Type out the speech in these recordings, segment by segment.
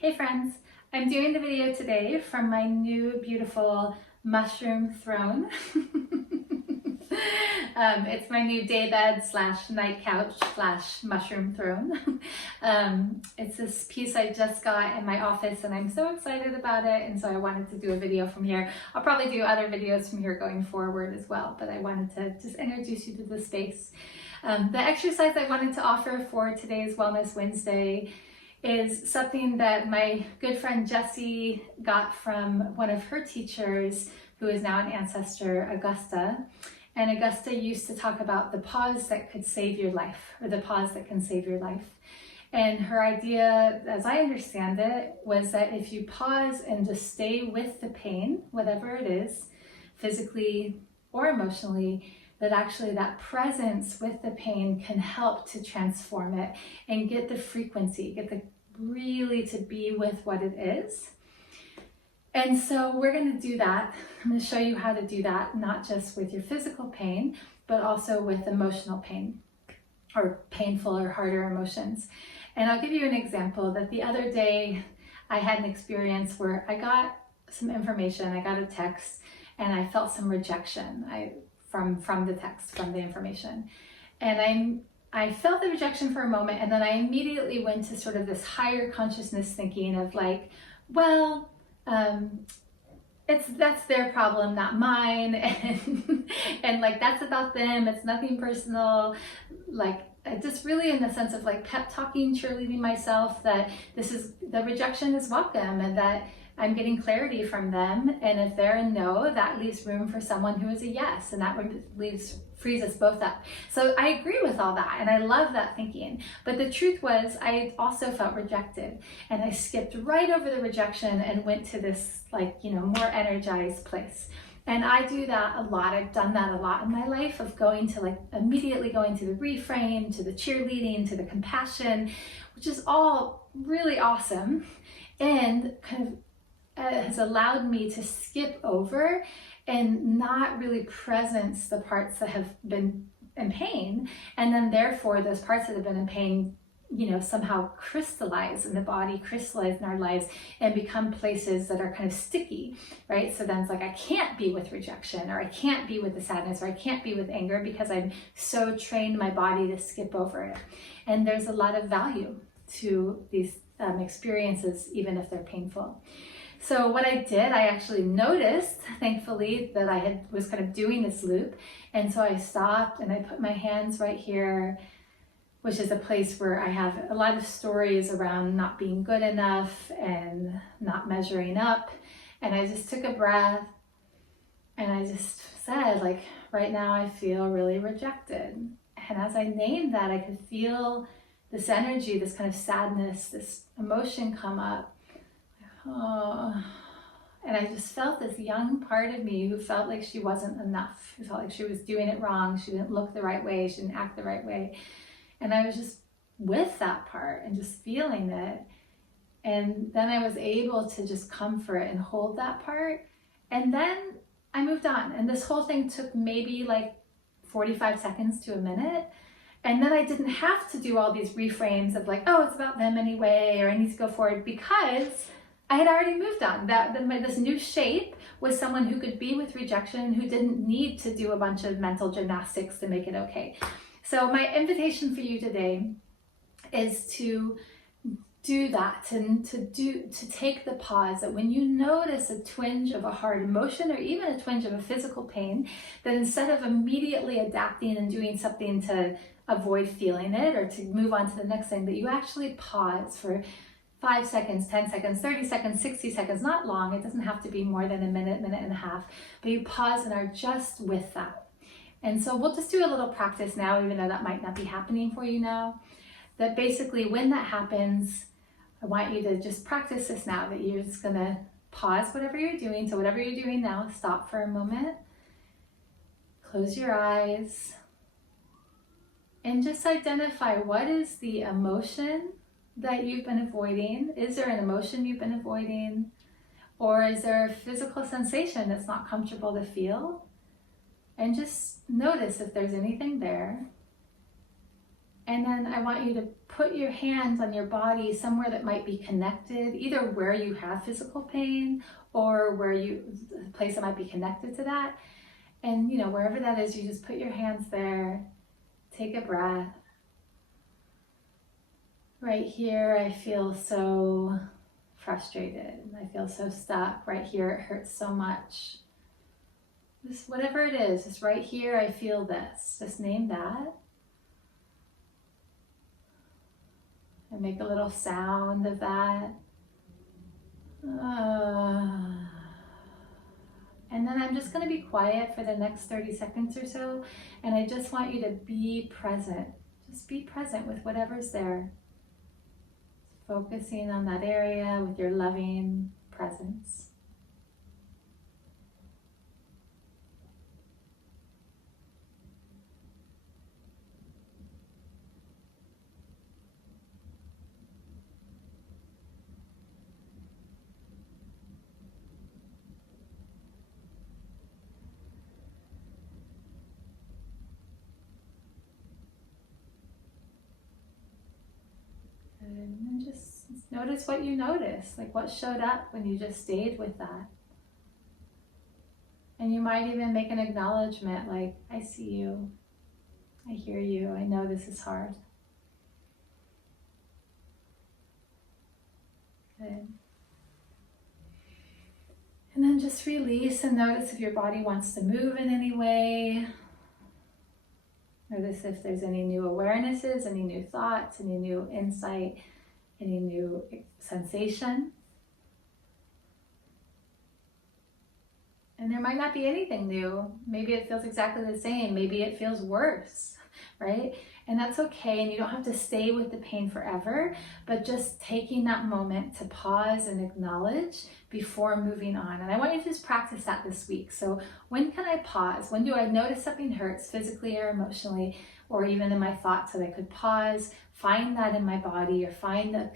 Hey friends, I'm doing the video today from my new beautiful mushroom throne. It's my new daybed slash night couch slash mushroom throne. It's this piece I just got in my office and I'm so excited about it, and so I wanted to do a video from here. I'll probably do other videos from here going forward as well, but I wanted to just introduce you to the space. The exercise I wanted to offer for today's Wellness Wednesday is something that my good friend Jessie got from one of her teachers, who is now an ancestor, Augusta. And Augusta used to talk about the pause that could save your life, or the pause that can save your life. And her idea, as I understand it, was that if you pause and just stay with the pain, whatever it is, physically or emotionally, that actually that presence with the pain can help to transform it and get the frequency, get the really to be with what it is. And so we're going to do that. I'm going to show you how to do that, not just with your physical pain, but also with emotional pain or painful or harder emotions. And I'll give you an example that the other day I had an experience where I got some information, I got a text, and I felt some rejection from the text, from the information. And I felt the rejection for a moment, and then I immediately went to sort of this higher consciousness thinking of like, well, that's their problem, not mine, and like that's about them. It's nothing personal. Like just really in the sense of like pep talking, cheerleading myself that the rejection is welcome and that I'm getting clarity from them. And if they're a no, that leaves room for someone who is a yes, and that frees us both up. So I agree with all that, and I love that thinking. But the truth was, I also felt rejected, and I skipped right over the rejection and went to this more energized place. And I do that a lot. I've done that a lot in my life, of going to immediately going to the reframe, to the cheerleading, to the compassion, which is all really awesome, and kind of has allowed me to skip over and not really presence the parts that have been in pain, and then therefore those parts that have been in pain somehow crystallize in the body, crystallize in our lives, and become places that are kind of sticky, right? So then it's like I can't be with rejection, or I can't be with the sadness, or I can't be with anger because I've so trained my body to skip over it. And there's a lot of value to these experiences, even if they're painful. So what I did, I actually noticed, thankfully, that I was kind of doing this loop. And so I stopped and I put my hands right here, which is a place where I have a lot of stories around not being good enough and not measuring up. And I just took a breath and I just said, like, right now I feel really rejected. And as I named that, I could feel this energy, this kind of sadness, this emotion come up. Oh, and I just felt this young part of me who felt like she wasn't enough, who felt like she was doing it wrong, she didn't look the right way, she didn't act the right way. And I was just with that part and just feeling it. And then I was able to just comfort and hold that part. And then I moved on. And this whole thing took maybe like 45 seconds to a minute. And then I didn't have to do all these reframes of like, oh, it's about them anyway, or I need to go forward, because I had already moved on. This new shape was someone who could be with rejection, who didn't need to do a bunch of mental gymnastics to make it okay. So my invitation for you today is to do that, to take the pause, that when you notice a twinge of a hard emotion or even a twinge of a physical pain, that instead of immediately adapting and doing something to avoid feeling it or to move on to the next thing, that you actually pause for 5 seconds, 10 seconds, 30 seconds, 60 seconds, not long. It doesn't have to be more than a minute, minute and a half, but you pause and are just with that. And so we'll just do a little practice now, even though that might not be happening for you now, that basically when that happens, I want you to just practice this now, that you're just gonna pause whatever you're doing. So whatever you're doing now, stop for a moment, close your eyes, and just identify what is the emotion that you've been avoiding. Is there an emotion you've been avoiding? Or is there a physical sensation that's not comfortable to feel? And just notice if there's anything there. And then I want you to put your hands on your body somewhere that might be connected, either where you have physical pain or the place that might be connected to that. And wherever that is, you just put your hands there, take a breath. Right here, I feel so frustrated. I feel so stuck. Right here, it hurts so much. Just whatever it is, just right here, I feel this. Just name that. And make a little sound of that. And then I'm just going to be quiet for the next 30 seconds or so. And I just want you to be present. Just be present with whatever's there. Focusing on that area with your loving presence. And then just notice what you notice, like what showed up when you just stayed with that. And you might even make an acknowledgement like, I see you, I hear you, I know this is hard. Good. And then just release and notice if your body wants to move in any way. Notice if there's any new awarenesses, any new thoughts, any new insight, any new sensation. And there might not be anything new. Maybe it feels exactly the same. Maybe it feels worse, right? And that's okay. And you don't have to stay with the pain forever, but just taking that moment to pause and acknowledge before moving on. And I want you to just practice that this week. So when can I pause? When do I notice something hurts physically or emotionally, or even in my thoughts, that I could pause, find that in my body, or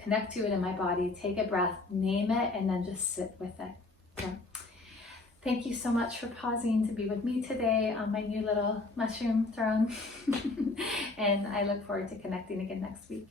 connect to it in my body, take a breath, name it, and then just sit with it. So, thank you so much for pausing to be with me today on my new little mushroom throne. And I look forward to connecting again next week.